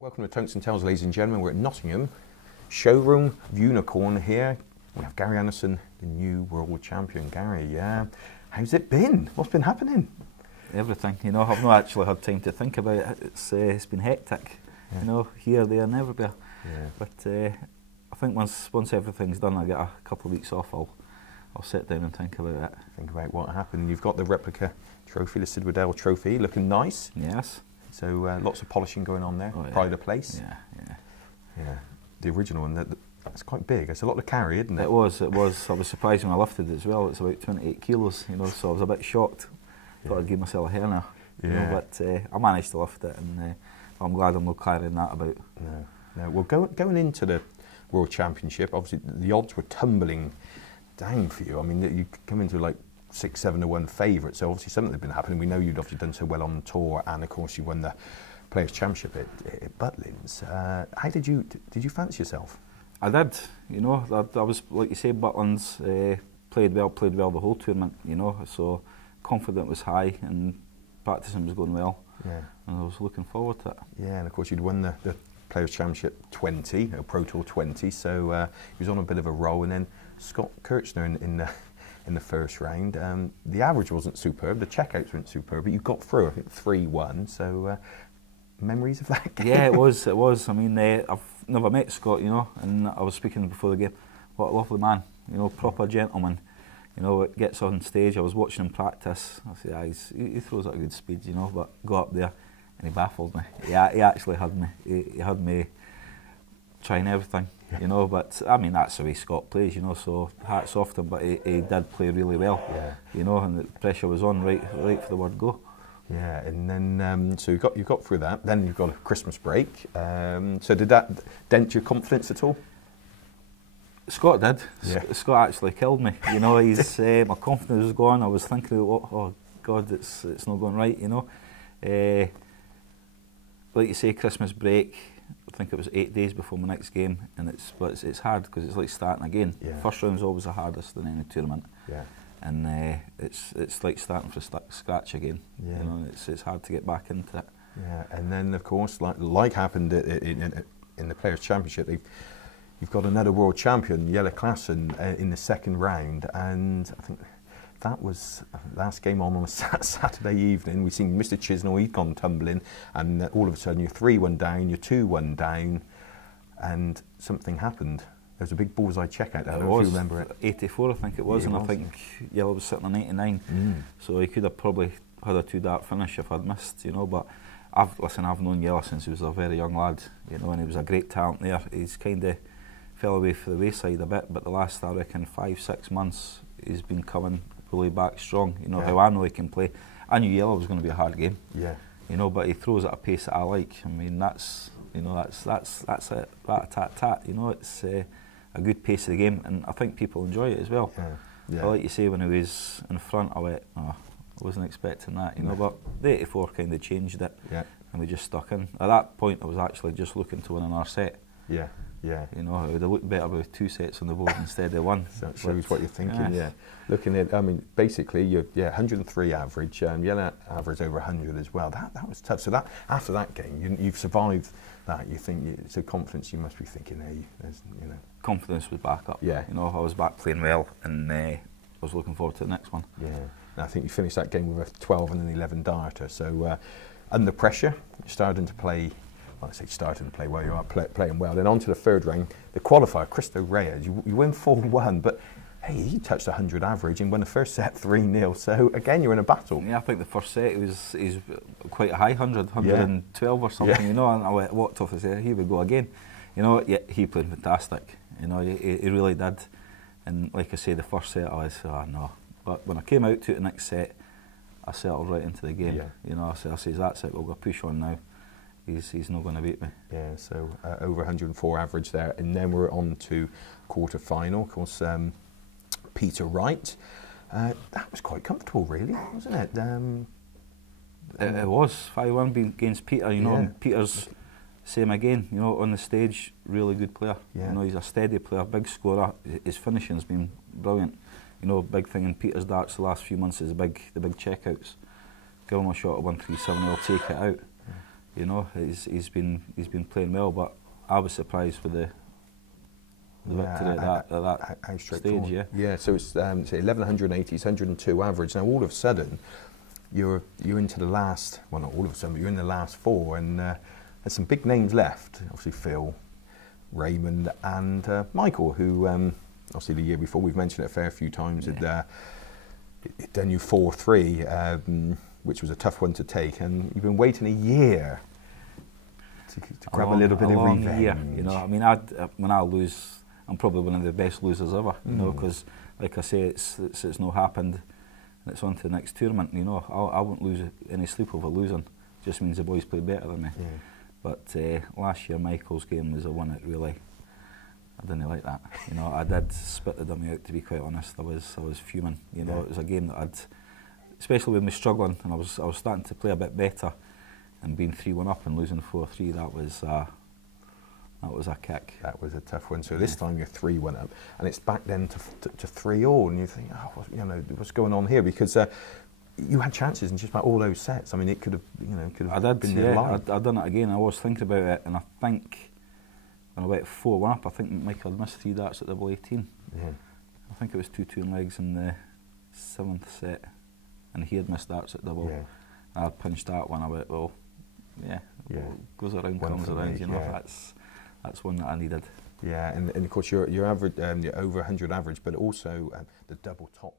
Welcome to TungstenTales, ladies and gentlemen. We're at Nottingham, showroom of Unicorn here. We have Gary Anderson, the new world champion. Gary, how's it been? What's been happening? Everything, you know. I've not actually had time to think about it. It's been hectic, you know, here, there, and everywhere. Yeah. But I think once everything's done, I get a couple of weeks off. I'll sit down and think about it. Think about what happened. You've got the replica trophy, the Sid Waddell trophy, looking nice. Yes. So lots of polishing going on there. Oh, yeah. Pride of place. Yeah. The original one, that's quite big. It's a lot to carry, isn't it? It was. I was surprised when I lifted it as well. It's about 28 kilos, you know. So I was a bit shocked. Thought I'd give myself a hernia. You know, but I managed to lift it, and I'm glad I'm not carrying that about. No. Well, going into the World Championship, obviously the odds were tumbling down for you. I mean, you come into like 6-7 to 1 favourite, so obviously something had been happening. We know you'd obviously done so well on the tour, and of course you won the Players' Championship at Butlins. How did you fancy yourself? I did. You know, I was, like you say, Butlins, played well the whole tournament. You know, so confidence was high and practicing was going well. Yeah. And I was looking forward to it. Yeah, and of course you'd won the Players' Championship 20, Pro Tour 20, so he was on a bit of a roll, and then Scott Kirchner in the first round. The average wasn't superb, the checkouts weren't superb, but you got through, I think 3-1, so memories of that game? Yeah, it was. I mean, I've never met Scott, you know, and I was speaking before the game, what a lovely man, you know, proper gentleman. You know, it gets on stage, I was watching him practice, I said, he throws at a good speed, you know, but got up there and he baffled me. Yeah, he actually had me. He had me trying everything, you know, but I mean, that's the way Scott plays, you know, so hats off to him, but he did play really well, you know, and the pressure was on right for the word go. Yeah, and then, so you got through that, then you've got a Christmas break, so did that dent your confidence at all? Scott did. Yeah. Scott actually killed me, you know, my confidence was gone. I was thinking, oh God, it's not going right, you know. Like you say, Christmas break, I think it was 8 days before my next game, and it's hard because it's like starting again. Yeah. First round's always the hardest in any tournament. Yeah. And it's like starting from scratch again. Yeah. You know, it's hard to get back into it. Yeah, and then of course, like happened in the Players' Championship, you've got another world champion, Jelle Klassen, in the second round, and I think that was last game on a Saturday evening. We've seen Mr. Chisnell, he'd gone tumbling, and all of a sudden you're 3-1 down, you're 2-1 down, and something happened. There was a big bullseye checkout. I don't know if you remember it. 84, I think it was, and I think Jelle was sitting on 89. So he could have probably had a 2-dart finish if I'd missed, you know. But I've known Jelle since he was a very young lad, you know, and he was a great talent there. He's kind of fell away for the wayside a bit, but the last, I reckon, 5-6 months, he's been coming really back strong. You know, how I know he can play. I knew Jelle was going to be a hard game. Yeah. You know, but he throws at a pace that I like. I mean, that's it. Rat-a-tat-tat. You know, it's a good pace of the game, and I think people enjoy it as well. But like you say, when he was in front, I went, oh, I wasn't expecting that, you know. But the 84 kind of changed it, and we just stuck in. At that point, I was actually just looking to win another set. Yeah. You know, it would have looked better with 2 sets on the board instead of 1. So that shows what you're thinking, Looking at, I mean, basically, you're 103 average, Jelle average over 100 as well. That was tough. So that after that game, you've survived that. You think, so confidence, you must be thinking, hey, you know. Confidence was back up. Yeah. You know, I was back playing well, and I was looking forward to the next one. Yeah. And I think you finished that game with a 12 and an 11 darter. So under pressure, you're starting to play. Well, I say starting to play well, you are playing well. Then on to the third round, the qualifier, Cristo Reyes. You win 4-1, but hey, he touched 100 average and won the first set 3-0. So again, you're in a battle. Yeah, I think the first set he's quite a high 112 or something, you know. And I walked off and said, here we go again. You know, he played fantastic. You know, he really did. And like I say, the first set, I was, oh no. But when I came out to the next set, I settled right into the game. You know, I said, that's it, we'll go push on now. He's not going to beat me. Yeah, so over 104 average there, and then we're on to quarter-final. Of course, Peter Wright. That was quite comfortable, really, wasn't it? It was 5-1 against Peter. You know, and Peter's same again. You know, on the stage, really good player. You know, he's a steady player, big scorer. His finishing's been brilliant. You know, big thing in Peter's darts the last few months is the big checkouts. Give him a shot at 137, he'll take it out. You know, he's been playing well, but I was surprised with the victory at that stage. Yeah. Yeah. So it's 1180, it's 102 average. Now all of a sudden, you're into the last. Well, not all of a sudden, but you're in the last four, and there's some big names left. Obviously, Phil, Raymond, and Michael, who obviously the year before we've mentioned it a fair few times. Yeah. It done you 4-3, which was a tough one to take, and you've been waiting a year to grab a little bit of revenge. Year, you know, I mean, when I lose, I'm probably one of the best losers ever. You know, because like I say, it's not happened, and it's on to the next tournament. You know, I won't lose any sleep over losing. Just means the boys play better than me. Yeah. But last year, Michael's game was the one that really, I didn't like that. You know, I did spit the dummy out, to be quite honest. I was fuming. You know, it was a game that especially when we were struggling, and I was starting to play a bit better, and being 3-1 up and losing 4-3, that was a kick. That was a tough one. So this time you're 3-1 up, and it's back then to 3-all, and you think, oh, you know, what's going on here? Because you had chances in just about all those sets. I mean, it could have, you know, been your life. I'd done it again. I was thinking about it, and I think when I went 4-1 up, I think Michael had missed 3 darts at double 18. Yeah. I think it was 2-2 in legs in the 7th set, and he had missed darts at double. Yeah. I had pinched that one. I went, well, well, goes around, comes around. You know, that's one that I needed. Yeah, and of course you're average, you're over 100 average, but also the double top.